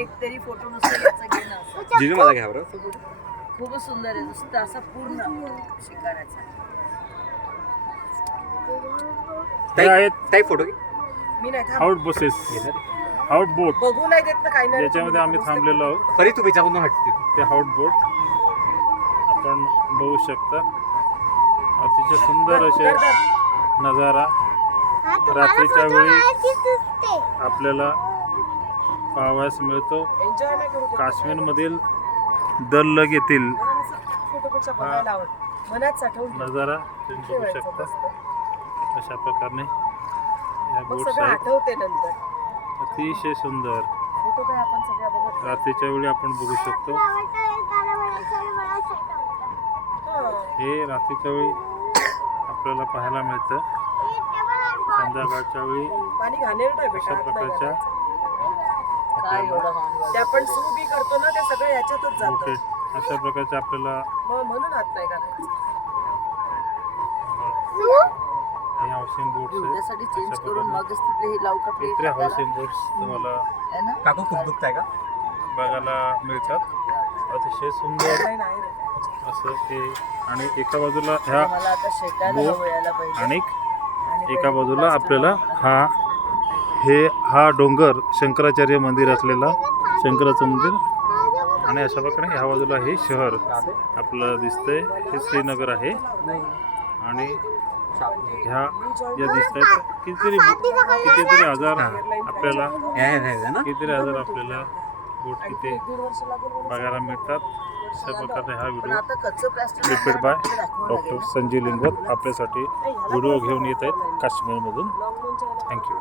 एक तरी फोटो नुसतं याचा घेणं असं. जिजू मला घ्या बरं खूपच सुंदर आहे नुसतं असं पूर्ण शिकारायचा. ताई फोटो घे. मी नाही आउट बसेस आउट बोट बघू नाही देत ना काही नाही. याच्यामध्ये आम्ही थांबलेलो आहोत. तरी तुम्ही जाऊन हटते ते आउट बोट आपण बघू शकता. अतिशय सुंदर असे नजारा रात्रीच्या वेळी आपल्याला पाहावयास मिळतो. एन्जॉय नाही करू काश्मीरमधील दललग येथील फोटोपेक्षा बघायला आवड मनात साठवून ठेव. नजारा तुम्ही बघू ठेवायचं शकता. मस्त. अशा प्रकारे या मग बोट्स सगळं आहेत. आठवते नंतर. अतिशय सुंदर फोटो काय आपण सगळ्या बघत रात्रीच्या वेळी आपण बघू शकतो. हे रात्रीच्या वेळी आपल्याला पाहायला मिळतं. संध्याकाळच्या वेळी पाणी घाणेरडं आहे अशा बेटा, आत नाही प्रकारच्या घालायचं. काय एवढं घाण ते आपण सुबी करतो ना ते सगळं याच्यातच बोटे जातं. अशा प्रकारचे आपल्याला म्हणून आत नाही घालायचं. हे हाऊसिंग बोट्स उद्यासाठी चेंज आहेत. करून मगच तिथले हे लावू का plate इकडे टाकायला? हाऊसिंग बोट्स तुम्हाला है ना? काकू खूप दुखताय का? बघायला मिळतात. अतिशय सुंदर नाही, नाही रे. असं हे आणि एका बाजूला ह्या मला आता शेकायला बोट हवं यायला पाहिजे. आणि आणि एका पहिले बाजूला plaster आपल्याला लावून हा डोंगर शंकराचार्य मंदिर असलेला शंकराचं मंदिर आणि अशा प्रकारे ह्या बाजूला हे शहर आपल्याला दिसतंय. हे श्रीनगर आहे आणि ह्या ज्या दिसत आहेत कितीतरी हजार आपल्याला कितीतरी हजार आपल्याला बोट तिथे 1.5 वर्ष लागेल म्हणून बघायला मिळतात. अशा प्रकारे हा पण व्हिडिओ आता कच्चं plaster prepared by doctor Sanjay Lingwat आपल्यासाठी व्हिडिओ घेऊन येत आहेत काश्मीरमधून. थँक्यू.